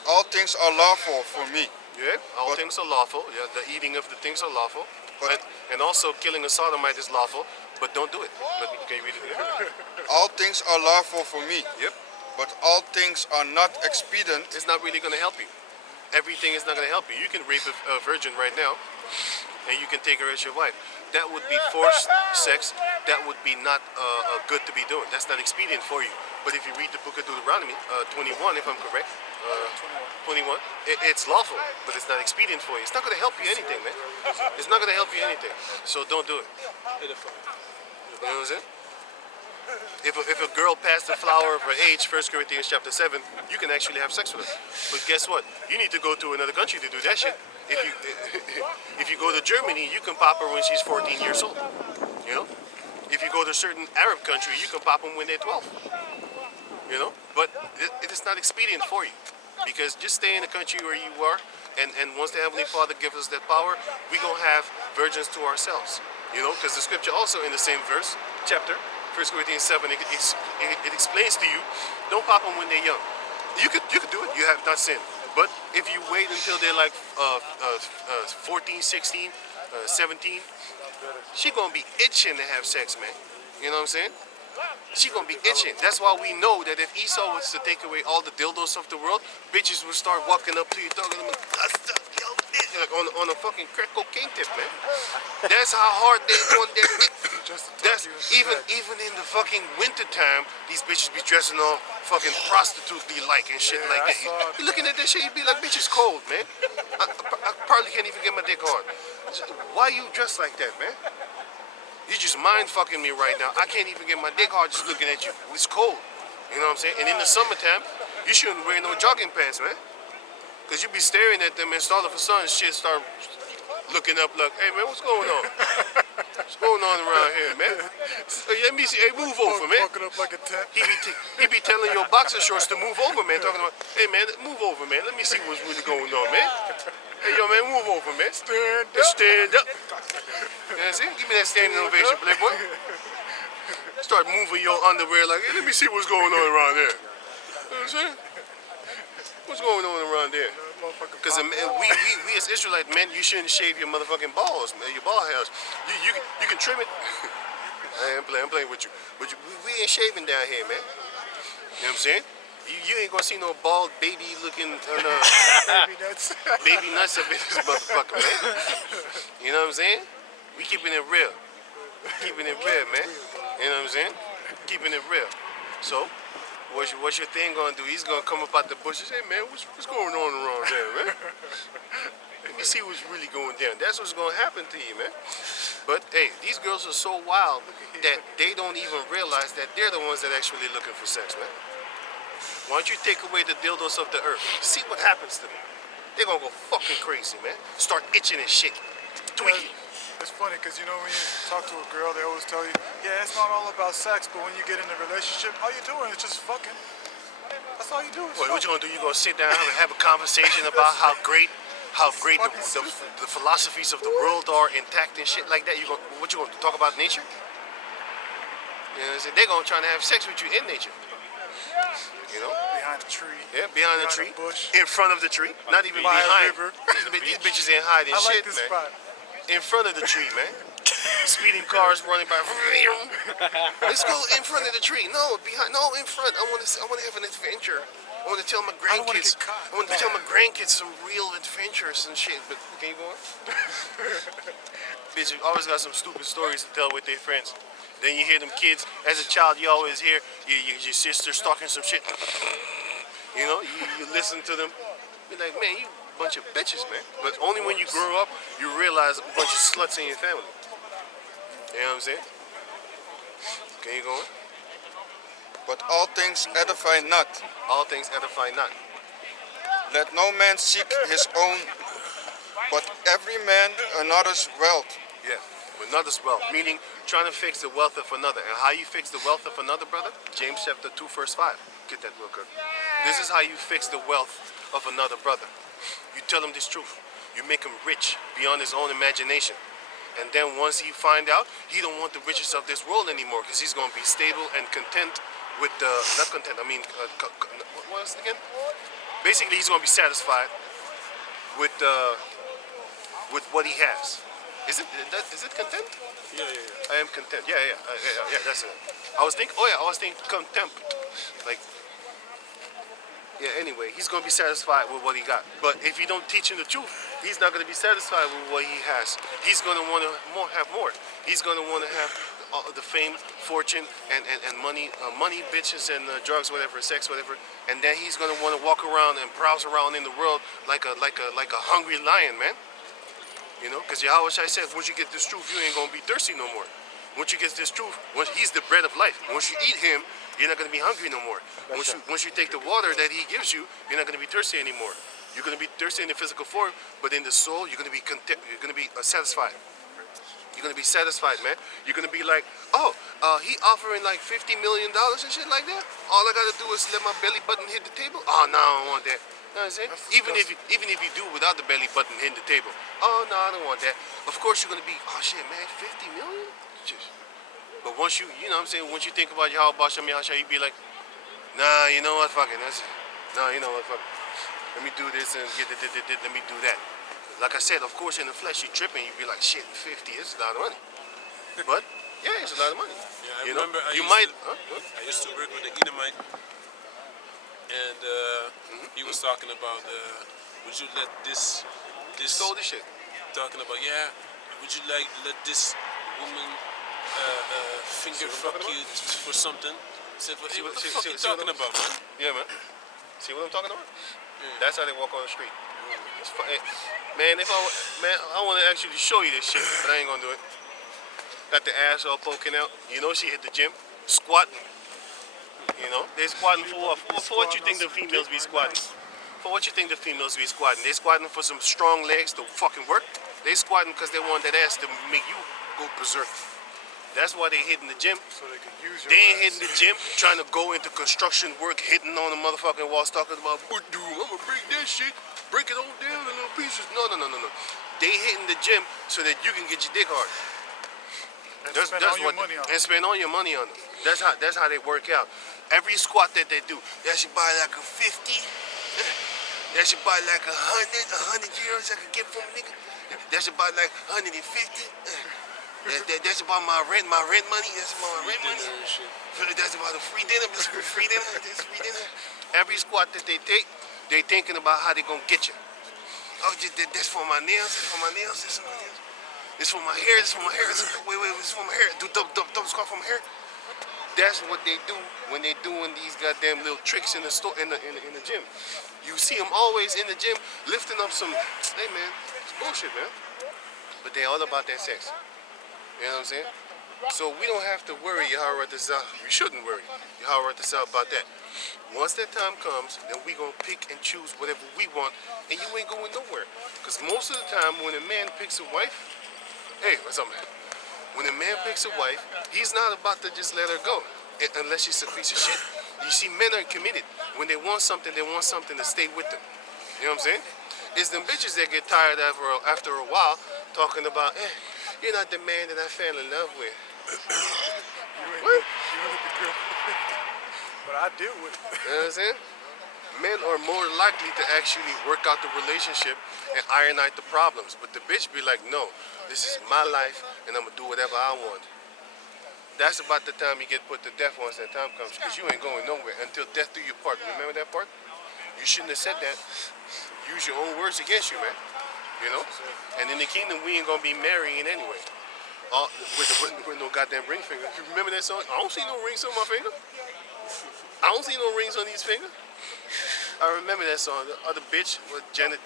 All things are lawful for me, Yeah, all But- things are lawful. Yeah, the eating of the things are lawful. But- And also killing a sodomite is lawful, but don't do it. But can you read it again? all things are lawful for me, Yep. but all things are not expedient. It's not really going to help you. Everything is not going to help you. You can rape a virgin right now, and you can take her as your wife. That would be forced sex. That would be not good to be doing. That's not expedient for you. But if you read the book of Deuteronomy, 21, if I'm correct, 21, it's lawful, but it's not expedient for you. It's not going to help you anything, man. It's not going to help you anything. So don't do it. You know what I'm saying? If a girl passed the flower of her age, 1 Corinthians chapter 7, you can actually have sex with her. But guess what? You need to go to another country to do that shit. If you go to Germany, you can pop her when she's 14 years old. You know? If you go to a certain Arab country, you can pop them when they're 12. You know? But it is not expedient for you. Because just stay in the country where you are, and once the Heavenly Father gives us that power, we gonna have virgins to ourselves. You know? Because the scripture also in the same verse, chapter, 1 Corinthians 7, it explains to you, don't pop them when they're young. You could do it. You have not sinned. But if you wait until they're like 14, 16, 17, she gonna be itching to have sex, man. You know what I'm saying? She gonna be itching. That's why we know that if Esau was to take away all the dildos of the world, bitches would start walking up to you, talking to them like on a fucking crack cocaine tip, man. That's how hard they want their dick. That's even in the fucking winter time, these bitches be dressing all fucking prostitute-y like and shit like that. You looking at that shit, you be like, bitch, it's cold, man. I probably can't even get my dick hard. Why you dressed like that, man? You just mind fucking me right now. I can't even get my dick hard just looking at you. It's cold. You know what I'm saying? And in the summertime, you shouldn't wear no jogging pants, man. Because you be staring at them and all of a sudden shit start looking up like, hey man, what's going on? What's going on around here, man? Hey, let me see. Hey, move over, man. Fucking up like a tent. He be telling your boxer shorts to move over, man. Talking about, hey man, move over, man. Let me see what's really going on, man. Hey yo, man, move over, man. Stand up. Stand up. You know what I'm saying? Give me that standing ovation, playboy. Start moving your underwear like, hey, let me see what's going on around there. You know what I'm saying? What's going on around there? Because we as Israelite men, you shouldn't shave your motherfucking balls, man, your ball hairs. You can trim it. I'm playing with you. But we ain't shaving down here, man. You know what I'm saying? You ain't gonna see no bald baby looking Baby nuts. baby nuts up in this motherfucker, man. You know what I'm saying? We keeping it real. Keeping it real, man. You know what I'm saying? Keeping it real. So, what's your thing gonna do? He's gonna come up out the bushes. Hey man, what's going on around there, man? Let me see what's really going down. That's what's gonna happen to you, man. But hey, these girls are so wild that they don't even realize that they're the ones that actually looking for sex, man. Why don't you take away the dildos of the earth? See what happens to them. They're gonna go fucking crazy, man. Start itching and shit. Tweaking. It's funny because you know when you talk to a girl, they always tell you, yeah, it's not all about sex, but when you get in a relationship, all you doing is just fucking. That's all you do. What you gonna do? You gonna sit down and have a conversation about how great the philosophies of the world are intact and shit like that? What you gonna do? Talk about nature? You know what I'm saying? They're gonna try to have sex with you in nature. You know? Behind a tree. Yeah, behind a tree. A bush. In front of the tree. Not even By a behind. river. These bitches ain't hiding I shit, like this man. spot. In front of the tree, man. Speeding cars running by. Let's go in front of the tree. No, behind. No, in front. I want to have an adventure. I want to tell my I don't wanna grandkids. get caught. I want to tell my grandkids some real adventures and shit. But can you go on? Bitch, you always got some stupid stories to tell with their friends. Then you hear them kids. As a child, you always hear your sister's talking some shit. You know, you listen to them. Be like, man, you a bunch of bitches, man. But only when you grow up, you realize a bunch of sluts in your family. You know what I'm saying? Can you go on? But all things edify not. All things edify not. Let no man seek his own, but every man another's wealth. Yeah, another's wealth, meaning trying to fix the wealth of another. And how you fix the wealth of another, brother? James chapter 2, verse 5. Get that real quick. This is how you fix the wealth of another brother. You tell him this truth. You make him rich beyond his own imagination. And then once he find out, he don't want the riches of this world anymore because he's going to be stable and content with the, not content, I mean, what was it again? Basically, he's going to be satisfied with what he has. Is it content? Yeah. I am content. Yeah, that's it. I was thinking contempt. Like, yeah, anyway, he's going to be satisfied with what he got. But if you don't teach him the truth, he's not going to be satisfied with what he has. He's going to want to have more. He's going to want to have the fame, fortune, and money, bitches, and drugs, whatever, sex, whatever. And then he's going to want to walk around and browse around in the world like a hungry lion, man. You know, because Yahweh Shai said, once you get this truth, you ain't going to be thirsty no more. Once you get this truth, he's the bread of life. Once you eat him, you're not going to be hungry no more. Once you take the water that he gives you, you're not going to be thirsty anymore. You're going to be thirsty in the physical form, but in the soul, you're going to be content. You're going to be satisfied. You're going to be satisfied, man. You're going to be like, he offering like $50 million and shit like that. All I got to do is let my belly button hit the table. Oh, no, I don't want that. You know what I'm saying? Even if you do without the belly button hitting the table. Oh, no, I don't want that. Of course, you're going to be, oh, shit, man, 50 million? But once you know what I'm saying, once you think about Yahweh Bashem Yahshua, you be like, nah, you know what, fuck it. Nah, you know what, fuck it. Let me do this and let me do that. Like I said, of course, in the flesh, you tripping, you be like, shit, 50 is a lot of money. But, yeah, it's a lot of money. Yeah, I you know? remember I used to work with the Edomite, and he was talking about, would you let this Stole this shit. talking about, would you let this woman finger fuck you for something? I said, what the fuck you talking about, man? Yeah, man. See what I'm talking about? Yeah. That's how they walk on the street. Man, I want to actually show you this shit, but I ain't gonna do it. Got the ass all poking out. You know she hit the gym, squatting. You know, they squatting for what you think the females be squatting? For what you think the females be squatting? They squatting for some strong legs to fucking work? They squatting because they want that ass to make you go berserk. That's why they hitting the gym. So they can use your They ain't ass. hitting the gym, trying to go into construction work, hitting on the motherfucking walls, talking about, but dude, I'm gonna break that shit, break it all down in little pieces. No. They hitting the gym so that you can get your dick hard. And spend all your money on. And spend all your money on them. That's how they work out. Every squat that they do, that should buy like a 50. That should buy like 100 euros I could get from a nigga. That should buy like 150. That's about my rent money. That's about my rent money. That's about the free dinner. That's free dinner. That's free dinner. Every squat that they take, they thinking about how they gonna get you. Oh, that's for my nails. That's for my nails. That's for my nails. It's for my hair. It's for my hair. Wait, it's for my hair. Do double squat for my hair. That's what they do when they doing these goddamn little tricks in the store in the gym. You see them always in the gym lifting up some. Hey man, it's bullshit, man. But they all about that sex. You know what I'm saying? So we don't have to worry, Yahweh, we shouldn't worry, Yahweh, about that. Once that time comes, then we gonna pick and choose whatever we want, and you ain't going nowhere. Because most of the time, when a man picks a wife, hey, what's up, man? When a man picks a wife, he's not about to just let her go, unless she's a piece of shit. You see, men are committed. When they want something to stay with them. You know what I'm saying? It's them bitches that get tired after a while, talking about, you're not the man that I fell in love with. What? You with the girl. But I deal with it. You know what I'm saying? Men are more likely to actually work out the relationship and iron out the problems. But the bitch be like, no, this is my life and I'm gonna do whatever I want. That's about the time you get put to death once that time comes, because you ain't going nowhere until death do you part. Remember that part? You shouldn't have said that. Use your own words against you, man. You know? And in the kingdom, we ain't gonna be marrying anyway. With no goddamn ring finger. You remember that song? I don't see no rings on my finger. I don't see no rings on these fingers. I remember that song. The other bitch with Janet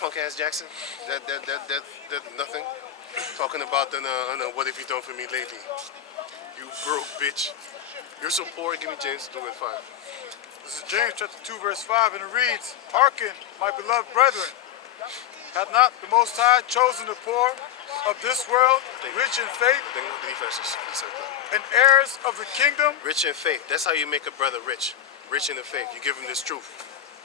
punk ass Jackson. That nothing. Talking about the what have you done for me lately? You broke bitch. You're so poor. Give me James 2:5. This is James chapter 2, verse 5, and it reads, Hearken, my beloved brethren, hath not the Most High chosen the poor of this world, rich in faith, Tengo three verses. and heirs of the kingdom? Rich in faith. That's how you make a brother rich. Rich in the faith. You give him this truth.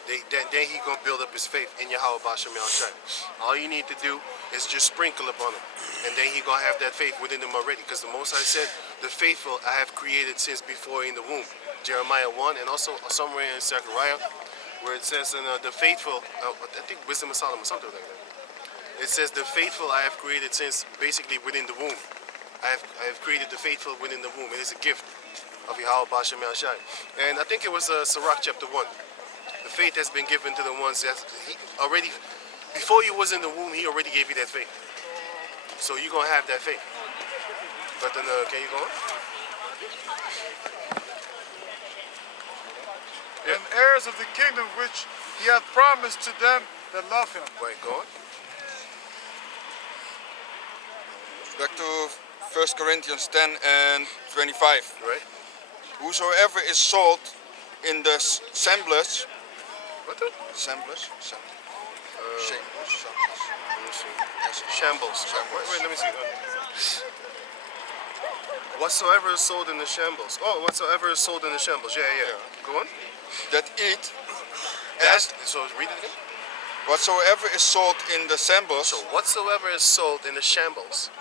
Then he gonna build up his faith in Yahweh Bashem Yahshai. All you need to do is just sprinkle upon him, and then he gonna have that faith within him already. Because the Most High said, "The faithful I have created since before in the womb." Jeremiah 1, and also somewhere in Zechariah, where it says, "The faithful." I think Wisdom of Solomon, something like that. It says, "The faithful I have created since basically within the womb." I have created the faithful within the womb. It is a gift of Yahweh Bashem Yahshai. And I think it was Sirach chapter 1. The faith has been given to the ones that he already, before you was in the womb, he already gave you that faith. So you're going to have that faith. But then, can you go on? Yeah. And heirs of the kingdom which he hath promised to them that love him. Right, go on. Back to 1 Corinthians 10 and 25. Right. Whosoever is sold in the assemblage, What the? assemblage, Let me see. yes, Shambles. Wait, let me see. Whatsoever is sold in the shambles. Oh, whatsoever is sold in the shambles. Yeah. Go on. that eat, So read it again. whatsoever is sold in the assemblage, So whatsoever is sold in the shambles,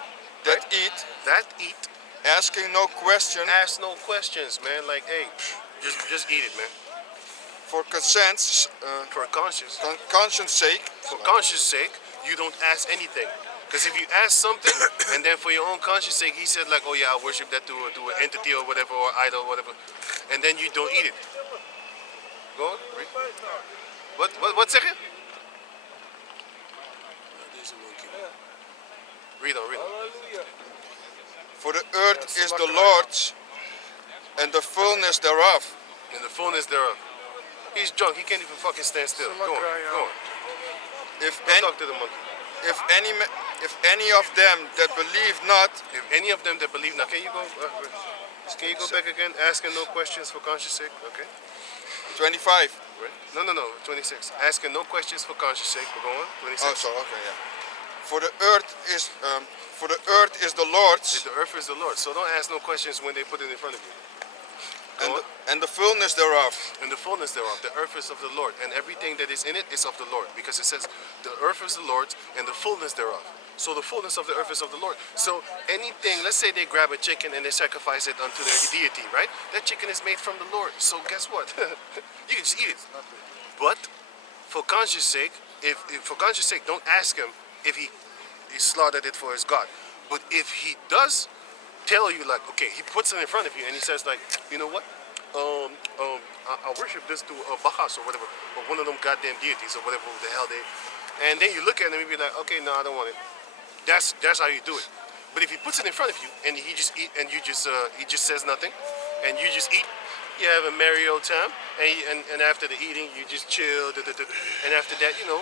that eat, that eat, asking no question, ask no questions, man. Like, hey, just eat it, man. for conscience, For conscience. conscience sake, For conscience sake, you don't ask anything. Because if you ask something, and then for your own conscience sake, he said like, oh yeah, I worship that to an entity or whatever, or idol or whatever, and then you don't eat it. Go on, read. What second? Read on. for the earth is the Lord's, and the fullness thereof. In the fullness thereof. He's drunk, he can't even fucking stand still. Go on. If Go any, talk to the monkey. if any of them that believe not, If any of them that believe now, can you go back again? Asking no questions for conscience sake. Okay. 25. Right. No. 26. Asking no questions for conscience sake. But go on. 26. Oh, so okay, yeah. For the earth is the Lord's, The earth is the Lord. So don't ask no questions when they put it in front of you. and the fullness thereof. And the fullness thereof. The earth is of the Lord, and everything that is in it is of the Lord, because it says the earth is the Lord's and the fullness thereof. So the fullness of the earth is of the Lord. So anything, let's say they grab a chicken and they sacrifice it unto their deity, right? That chicken is made from the Lord. So guess what? You can just eat it. But for conscience sake, if for conscience sake, don't ask him if he slaughtered it for his God. But if he does tell you, like, okay, he puts it in front of you and he says, like, you know what? I worship this to Bacchus or whatever, or one of them goddamn deities or whatever the hell they. And then you look at him and you be like, okay, no, I don't want it. That's how you do it. But if he puts it in front of you and he just eat and you just he just says nothing, and you just eat, you have a merry old time, and after the eating you just chill, and after that, you know,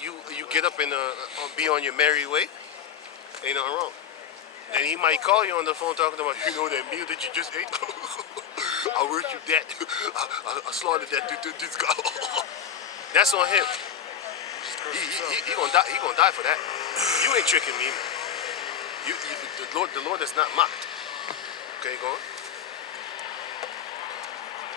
you get up and be on your merry way. Ain't nothing wrong. Then he might call you on the phone talking about, you know, that meal that you just ate. I worship that. I slaughtered that to this guy. That's on him. He gonna die. He gonna die for that. You ain't tricking me. The Lord is not mocked. Okay, go on.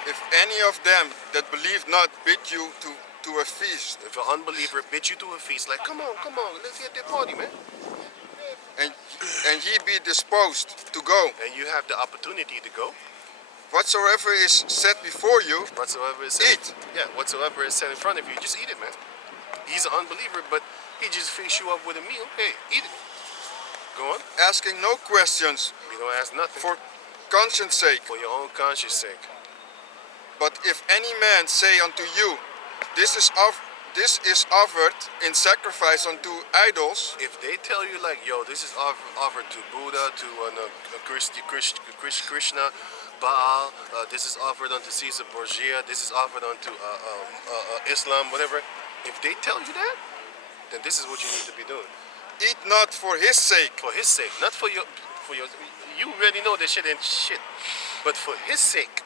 If any of them that believe not bid you to a feast, If an unbeliever bid you to a feast, like, come on, let's get that party, man. and ye be disposed to go, And you have the opportunity to go. whatsoever is set before you, Whatsoever is said, eat. yeah, whatsoever is set in front of you, just eat it, man. He's an unbeliever, but he just feeds you up with a meal. Hey, eat it. Go on. asking no questions You don't ask nothing for conscience sake. for your own conscience sake. But if any man say unto you, this is offered in sacrifice unto idols, If they tell you, like, yo, this is offered to Buddha, to Krishna, Baal, this is offered unto Caesar Borgia, this is offered unto Islam, whatever. If they tell you that, then this is what you need to be doing. eat not for his sake, For his sake, not for your, you already know that shit ain't shit. But for his sake.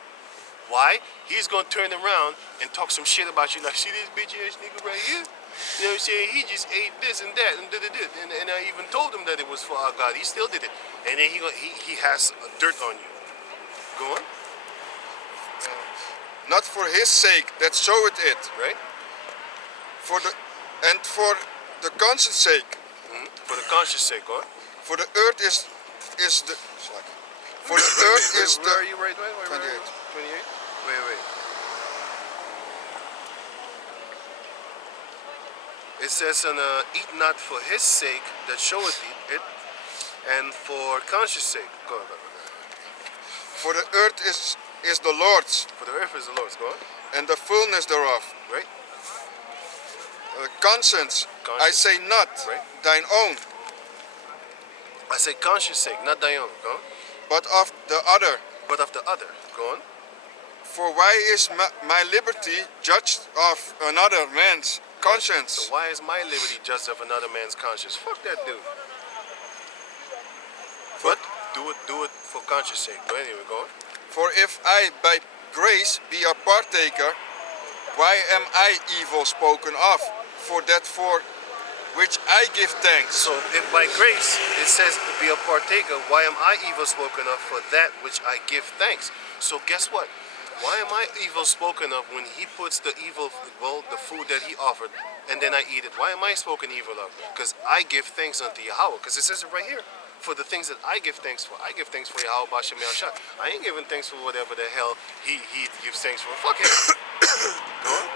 Why? He's gonna turn around and talk some shit about you, like, see this bitch ass nigga right here? You know what I'm saying? He just ate this and that and da-da-da. And I even told him that it was for our God. He still did it. And then he has dirt on you. Go on, not for his sake that showeth it, right? for the conscience sake. For the conscience sake, go on. For the earth is the for the earth is Where are the you right? Wait, 28. 28? Wait. It says, eat not for his sake that showeth it, and for conscience sake. Go on. for the earth is the Lord's, For the earth is the Lord's. Go on. and the fullness thereof. Right? Conscience, I Conscience. say not Right. thine own, I say conscience sake, not thy own. Go on. but of the other. But of the other. Go on. For why is my liberty judged of another man's conscience? So why is my liberty judged of another man's conscience? Fuck that dude. But do it for conscience sake. But anyway, go on. For if I by grace be a partaker, why am I evil spoken of? For that for which I give thanks. So if by grace it says to be a partaker, why am I evil spoken of for that which I give thanks? So guess what? Why am I evil spoken of when he puts the the food that he offered, and then I eat it? Why am I spoken evil of? Because I give thanks unto Yahweh. Because it says it right here. For the things that I give thanks for. I give thanks for Yahweh Bashem Yahshua. I ain't giving thanks for whatever the hell he gives thanks for. Fuck him. Go on.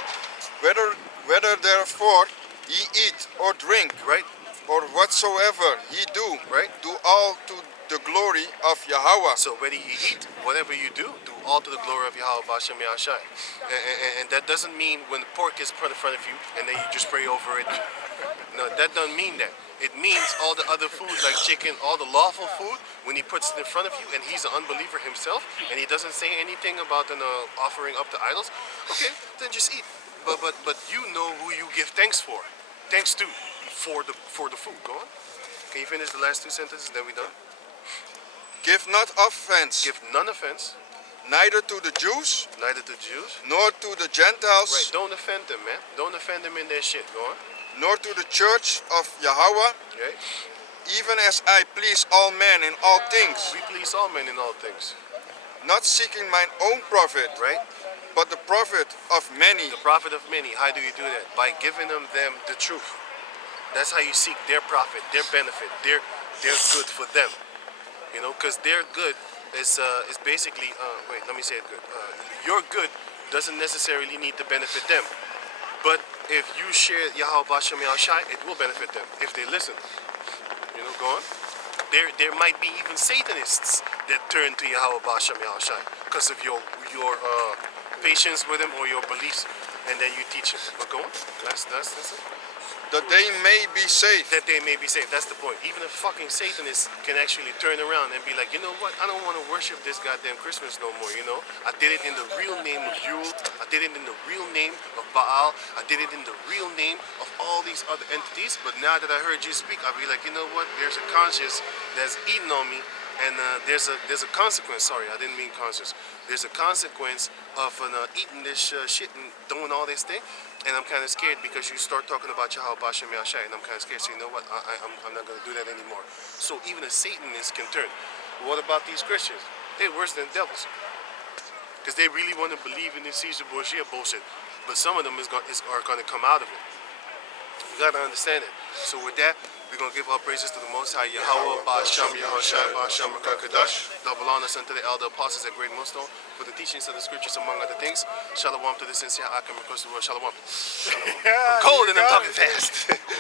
Whether therefore ye eat or drink, Right? or whatsoever ye do, Right. do all to the glory of Yahweh. So whether you eat, whatever you do all to the glory of Yahweh Bashem Yahshua. And that doesn't mean when the pork is put in front of you and then you just pray over it. No, that doesn't mean that. It means all the other food like chicken, all the lawful food, when he puts it in front of you and he's an unbeliever himself and he doesn't say anything about an offering up to idols, okay, then just eat. But you know who you give thanks for. Thanks to for the food. Go on. Can you finish the last two sentences, then we done? Give not offense, Give none offense, neither to the Jews, neither to Jews. nor to the Gentiles, Right, don't offend them, man. Don't offend them in their shit. Go on. nor to the church of Yahweh, Okay? even as I please all men in all things, We please all men in all things. not seeking mine own profit, Right? but the profit of many. The profit of many. How do you do that? By giving them the truth. That's how you seek their profit, their benefit, their good for them. You know, because their good is basically wait, let me say it good. Your good doesn't necessarily need to benefit them. But if you share Yahweh Bashem Yahushai, it will benefit them if they listen. You know, go on. There might be even Satanists that turn to Yahweh Bashem Yahushai because of your patience with him or your beliefs, and then you teach him. But go on. That's it. That they may be saved. That they may be saved. That's the point. Even a fucking Satanist can actually turn around and be like, you know what? I don't want to worship this goddamn Christmas no more, you know? I did it in the real name of Yule. I did it in the real name of Baal. I did it in the real name of all these other entities. But now that I heard you speak, I'll be like, you know what? There's a conscience that's eating on me. And there's a consequence. Sorry, I didn't mean conscious. There's a consequence of eating this shit and doing all this thing. And I'm kind of scared because you start talking about Yahweh Bashem Yahshai, and I'm kind of scared. So you know what? I'm not going to do that anymore. So even a Satanist can turn. What about these Christians? They're worse than devils. Because they really want to believe in this Caesar Borgia bullshit. But some of them are going to come out of it. You got to understand it. So with that, we're going to give our praises to the Most High Yahweh, Ba'asham, Yahushai, Ba'asham, Kadash. Double honors unto the elder apostles at Great Millstone for the teachings of the scriptures, among other things. Shalom to the sincere Akim across the world. Shalom. Yeah, Cold you and I'm got talking it. fast.